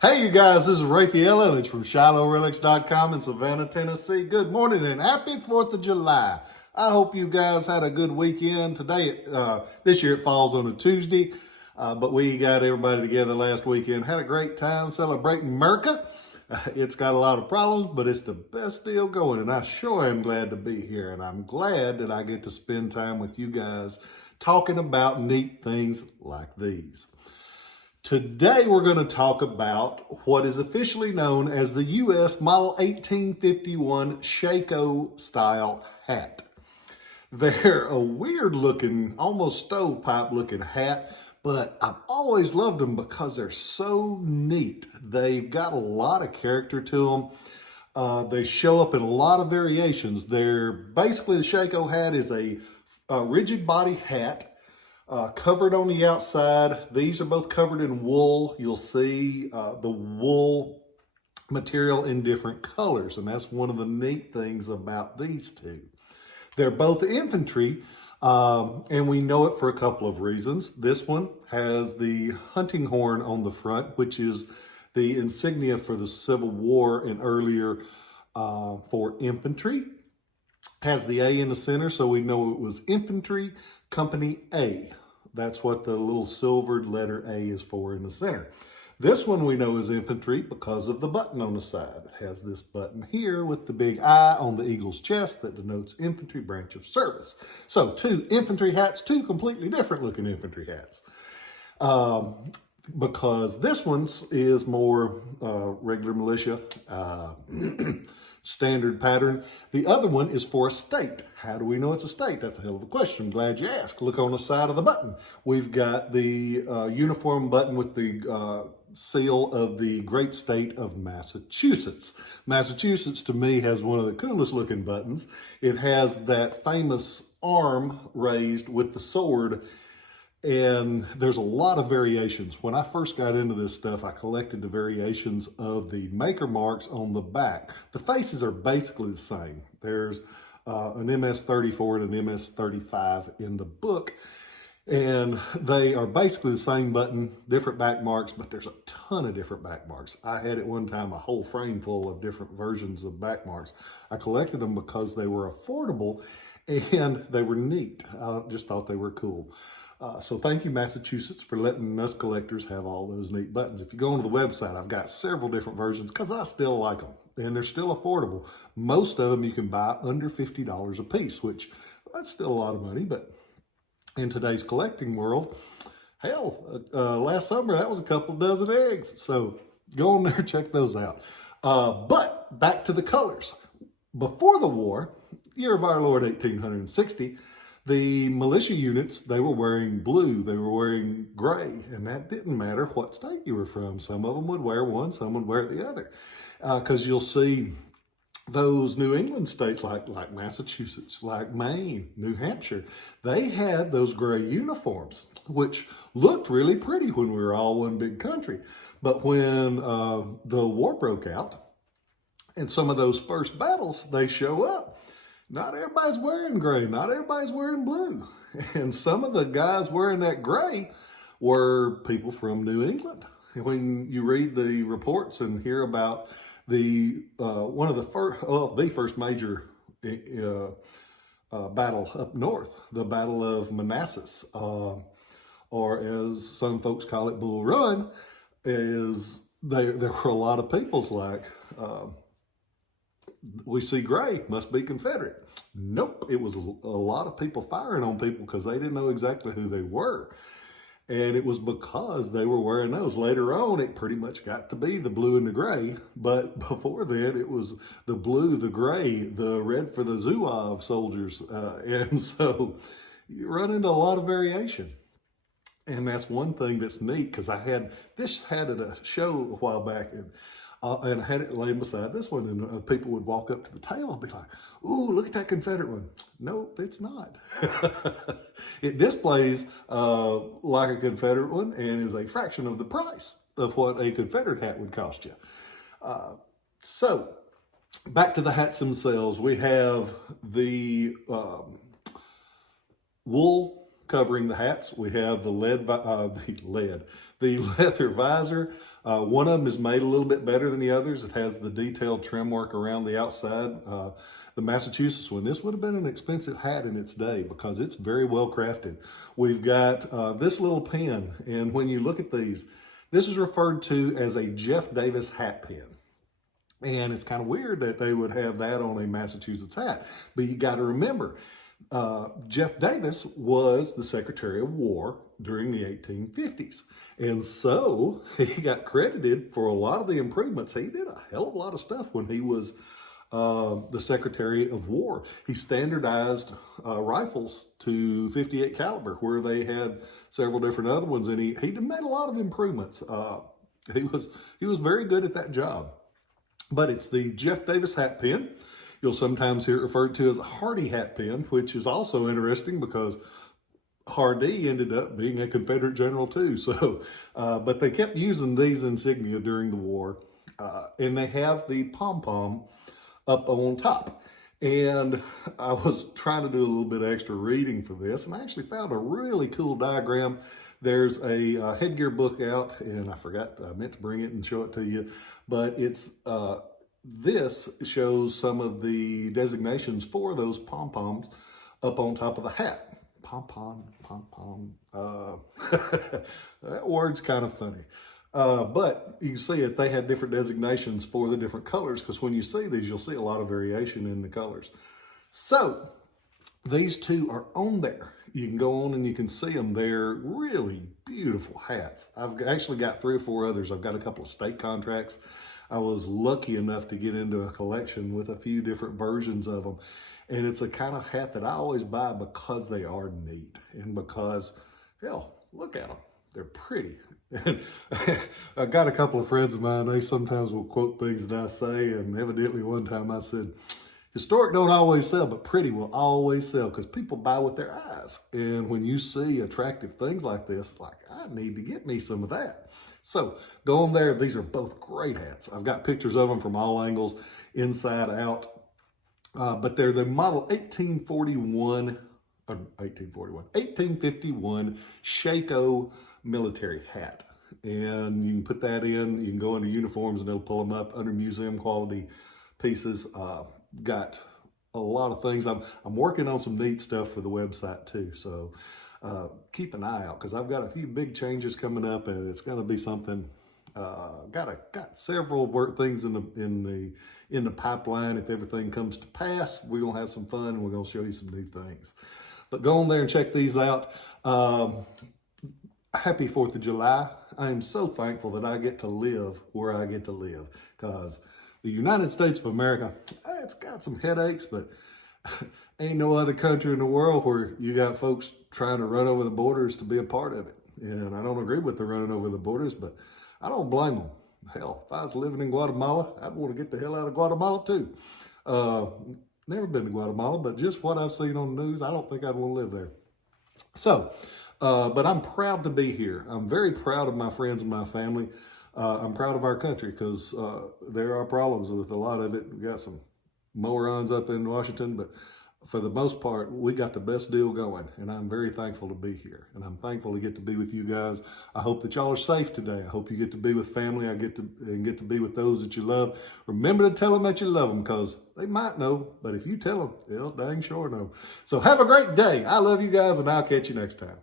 Hey, you guys, this is Rafael Eledge from Shiloh Relics.com in Savannah, Tennessee. Good morning and happy 4th of July. I hope you guys had a good weekend. Today, this year it falls on a Tuesday, but we got everybody together last weekend. Had a great time celebrating America. It's got a lot of problems, but it's the best deal going, and I sure am glad to be here, and I'm glad that I get to spend time with you guys talking about neat things like these. Today, we're going to talk about what is officially known as the U.S. Model 1851 Shako style hat. They're a weird looking, almost stovepipe looking hat, but I've always loved them because they're so neat. They've got a lot of character to them. They show up in a lot of variations. They're basically, the Shako hat is a rigid body hat. Covered on the outside. These are both covered in wool. You'll see the wool material in different colors, and that's one of the neat things about these two. They're both infantry, and we know it for a couple of reasons. This one has the hunting horn on the front, which is the insignia for the Civil War and earlier for infantry. Has the A in the center, so we know it was Infantry Company A. That's what the little silvered letter A is for in the center. This one we know is infantry because of the button on the side. It has this button here with the big I on the eagle's chest that denotes infantry branch of service. So two infantry hats, two completely different looking infantry hats. Because this one is more regular militia, standard pattern. The other one is for a state. How do we know it's a state? That's a hell of a question. I'm glad you asked. Look on the side of the button. We've got the uniform button with the seal of the great state of Massachusetts. Massachusetts, to me, has one of the coolest looking buttons. It has that famous arm raised with the sword. And there's a lot of variations. When I first got into this stuff, I collected the variations of the maker marks on the back. The faces are basically the same. There's an MS-34 and an MS-35 in the book, and they are basically the same button, different back marks, but there's a ton of different back marks. I had at one time a whole frame full of different versions of back marks. I collected them because they were affordable and they were neat. I just thought they were cool. So thank you, Massachusetts, for letting us collectors have all those neat buttons. If you go onto the website, I've got several different versions because I still like them, and they're still affordable. Most of them you can buy under $50 a piece, which that's still a lot of money, but in today's collecting world, hell, last summer that was a couple dozen eggs. So go on there, check those out. But back to the colors. Before the war, year of our Lord 1860, the militia units, they were wearing blue, they were wearing gray, and that didn't matter what state you were from. Some of them would wear one, some would wear the other. Because you'll see those New England states like Massachusetts, like Maine, New Hampshire, they had those gray uniforms, which looked really pretty when we were all one big country. But when the war broke out, and some of those first battles, they show up. Not everybody's wearing gray. Not everybody's wearing blue. And some of the guys wearing that gray were people from New England. When you read the reports and hear about the one of the first major battle up north, the Battle of Manassas, or as some folks call it, Bull Run, there were a lot of peoples like. We see gray, must be Confederate. Nope, it was a lot of people firing on people because they didn't know exactly who they were. And it was because they were wearing those. Later on, it pretty much got to be the blue and the gray. But before then, it was the blue, the gray, the red for the Zouave soldiers. And so you run into a lot of variation. And that's one thing that's neat, because I had this hat at a show a while back, and I had it laying beside this one, and people would walk up to the table and be like, "Ooh, look at that Confederate one." Nope, it's not. It displays like a Confederate one and is a fraction of the price of what a Confederate hat would cost you. So, back to the hats themselves. We have the wool covering the hats. We have the the leather visor. One of them is made a little bit better than the others. It has the detailed trim work around the outside. The Massachusetts one, this would have been an expensive hat in its day because it's very well crafted. We've got this little pin, and when you look at these, this is referred to as a Jeff Davis hat pin. And it's kind of weird that they would have that on a Massachusetts hat. But you got to remember, Jeff Davis was the Secretary of War during the 1850s. And so he got credited for a lot of the improvements. He did a hell of a lot of stuff when he was the Secretary of War. He standardized rifles to 58 caliber where they had several different other ones. And he made a lot of improvements. He was very good at that job. But it's the Jeff Davis hat pin. You'll sometimes hear it referred to as a Hardee hat pin, which is also interesting because Hardee ended up being a Confederate general too. So, but they kept using these insignia during the war. And they have the pom-pom up on top. And I was trying to do a little bit of extra reading for this, and I actually found a really cool diagram. There's a Headgear book out, and I meant to bring it and show it to you, but it's this shows some of the designations for those pom-poms up on top of the hat. Pom-pom. That word's kind of funny. But you can see it, they had different designations for the different colors, because when you see these, you'll see a lot of variation in the colors. So these two are on there. You can go on and you can see them. They're really beautiful hats. I've actually got 3 or 4 others. I've got a couple of state contracts. I was lucky enough to get into a collection with a few different versions of them. And it's a kind of hat that I always buy because they are neat and because, hell, look at them. They're pretty. I got a couple of friends of mine, they sometimes will quote things that I say, and evidently one time I said, historic don't always sell, but pretty will always sell, because people buy with their eyes. And when you see attractive things like this, it's like, I need to get me some of that. So go on there. These are both great hats. I've got pictures of them from all angles, inside out. But they're the model 1851 Shako military hat. And you can put that in, you can go into uniforms and they'll pull them up under museum quality pieces. Got a lot of things. I'm working on some neat stuff for the website too. So keep an eye out, because I've got a few big changes coming up, and it's going to be something. Got several things in the pipeline. If everything comes to pass, we're gonna have some fun, and we're gonna show you some new things. But go on there and check these out. Happy 4th of July. I am so thankful that I get to live where I get to live, because the United States of America, it's got some headaches, but ain't no other country in the world where you got folks trying to run over the borders to be a part of it. And I don't agree with the running over the borders, but I don't blame them. Hell, if I was living in Guatemala, I'd want to get the hell out of Guatemala too. Never been to Guatemala, but just what I've seen on the news, I don't think I'd want to live there. So, but I'm proud to be here. I'm very proud of my friends and my family. I'm proud of our country, because there are problems with a lot of it. We got some morons up in Washington, but for the most part, we got the best deal going, and I'm very thankful to be here, and I'm thankful to get to be with you guys. I hope that y'all are safe today. I hope you get to be with family. I get to be with those that you love. Remember to tell them that you love them, because they might know, but if you tell them, they'll dang sure know. So have a great day. I love you guys, and I'll catch you next time.